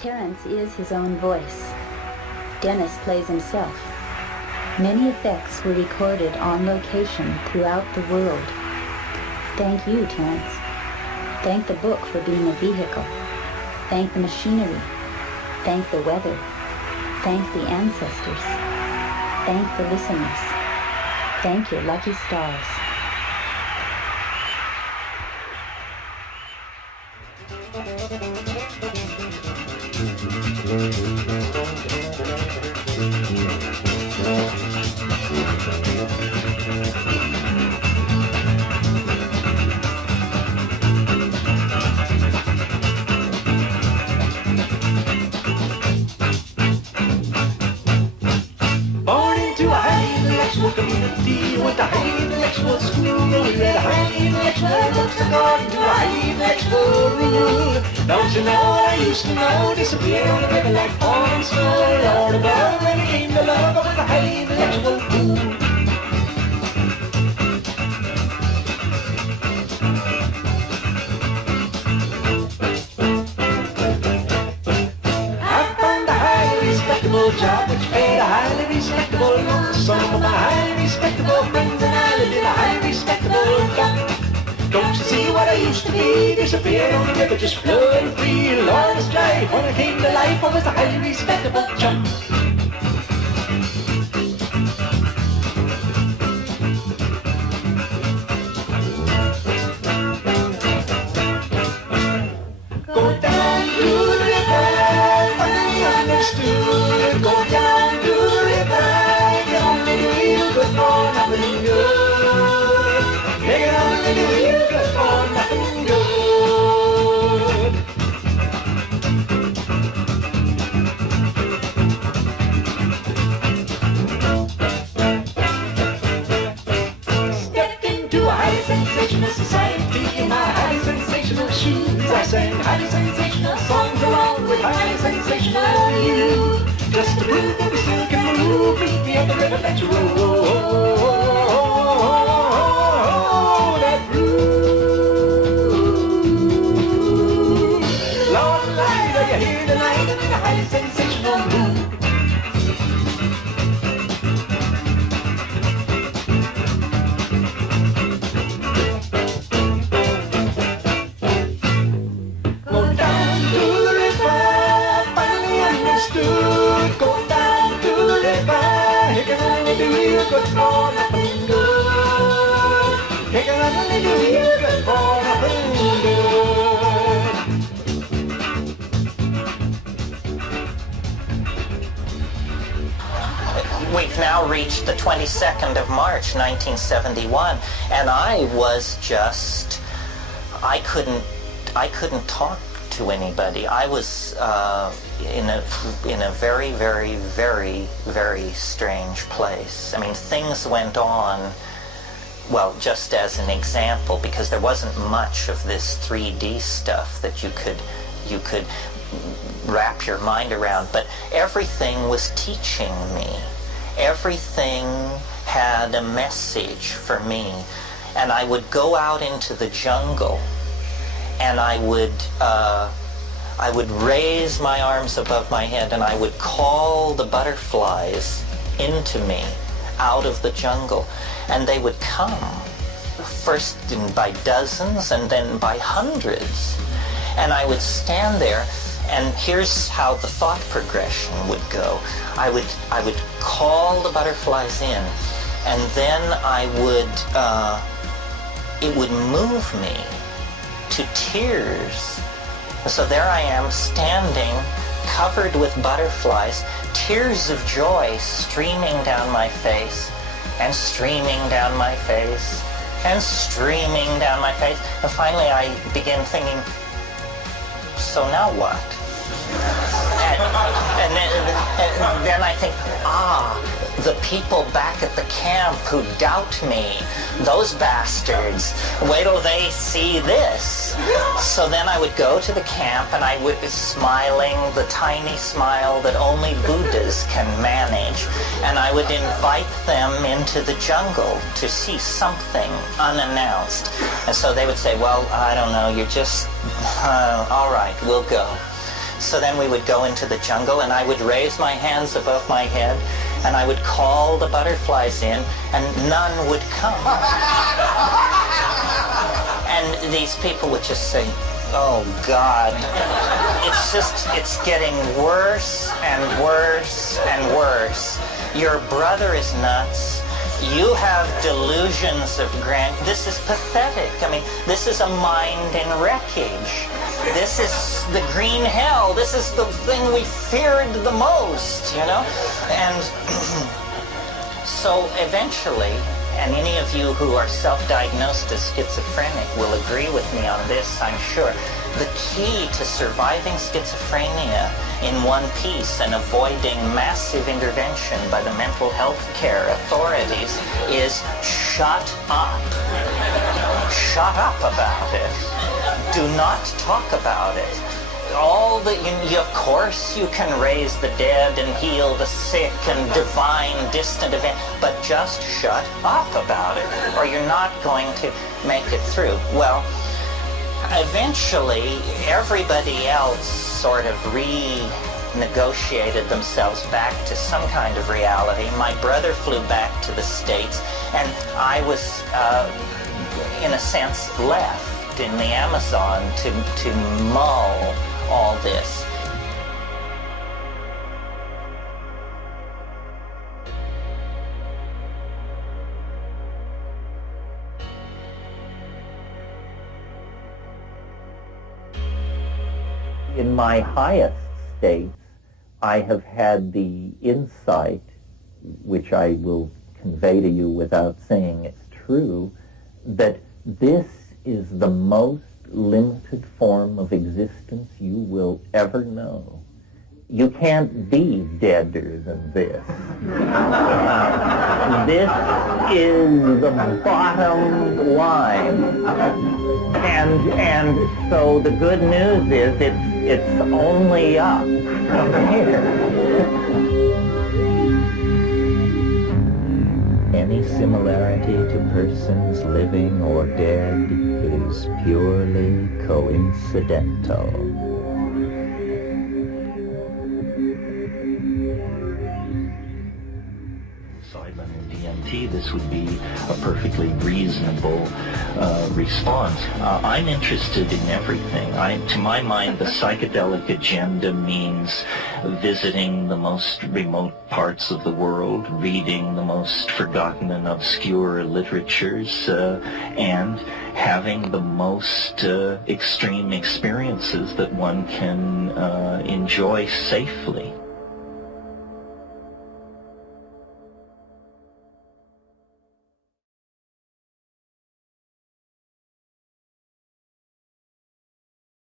Terence is his own voice. Dennis plays himself. Many effects were recorded on location throughout the world. Thank you, Terence. Thank the book for being a vehicle. Thank the machinery. Thank the weather. Thank the ancestors. Thank the listeners. Thank your lucky stars. Community with a high intellectual school. We read a high intellectual books according to a high intellectual rule. Don't you know what I used to know? Disappeared on the river like corn and snow. Lord above, when it came to love, I was a high intellectual fool. I found a highly respectable job which paid a highly respectable lump sum of my highly respectable friends, and I lived in a highly respectable job. Don't you see what I used to be? Disappeared on the river, just flowing free. Lord is dry. When I came to life, I was a highly respectable chump. Go down to the river, finally understood. Go down to the river, you only do you good for nothing good. You can only do you good for nothing good. Stepped into a highly sensational society in my highly sensational shoes. I sang highly sensational songs along with highly sensational you. Just to prove that we still can move, meet me at the river, let you roll. That groove. Lord, light, are you here tonight? I'm in a highly sensational mood. Go down to the river, finally understood. Go down to the river, it can only do you good for nothing good. It can only do you good for nothing good. We've now reached the 22nd of March, 1971, and I couldn't talk to anybody. I was in a very, very, very, very strange place. I mean, things went on, well, just as an example, because there wasn't much of this 3D stuff that you could wrap your mind around, but everything was teaching me. Everything had a message for me, and I would go out into the jungle, and I would raise my arms above my head, and I would call the butterflies into me out of the jungle, and they would come, first by dozens and then by hundreds, and I would stand there. And here's how the thought progression would go. I would call the butterflies in, and then it would move me to tears. So there I am standing, covered with butterflies, tears of joy streaming down my face, and streaming down my face, and streaming down my face. And finally I began thinking, so now what? And then I think, the people back at the camp who doubt me, those bastards, wait till they see this. So then I would go to the camp, and I would be smiling, the tiny smile that only Buddhas can manage, and I would invite them into the jungle to see something unannounced. And so they would say, well, I don't know, you're just, all right, we'll go. So then we would go into the jungle, and I would raise my hands above my head, and I would call the butterflies in, and none would come. And these people would just say, oh God, it's getting worse and worse and worse. Your brother is nuts. You have delusions of this is pathetic. I mean, this is a mind in wreckage. This is the green hell. This is the thing we feared the most, you know? And so eventually, and any of you who are self-diagnosed as schizophrenic will agree with me on this, I'm sure. The key to surviving schizophrenia in one piece and avoiding massive intervention by the mental health care authorities is shut up. Shut up about it. Do not talk about it. Of course you can raise the dead and heal the sick and divine distant event, but just shut up about it, or you're not going to make it through. Well, eventually everybody else sort of renegotiated themselves back to some kind of reality. My brother flew back to the States, and I was, in a sense, left in the Amazon to mull all this. In my highest states, I have had the insight, which I will convey to you without saying it's true, that this is the most limited form of existence you will ever know. You can't be deader than this. This is the bottom line. And so the good news is it's only up from here. Any similarity to persons living or dead is purely coincidental. DMT, this would be a perfectly reasonable response. I'm interested in everything. To my mind, the psychedelic agenda means visiting the most remote parts of the world, reading the most forgotten and obscure literatures, and having the most extreme experiences that one can enjoy safely.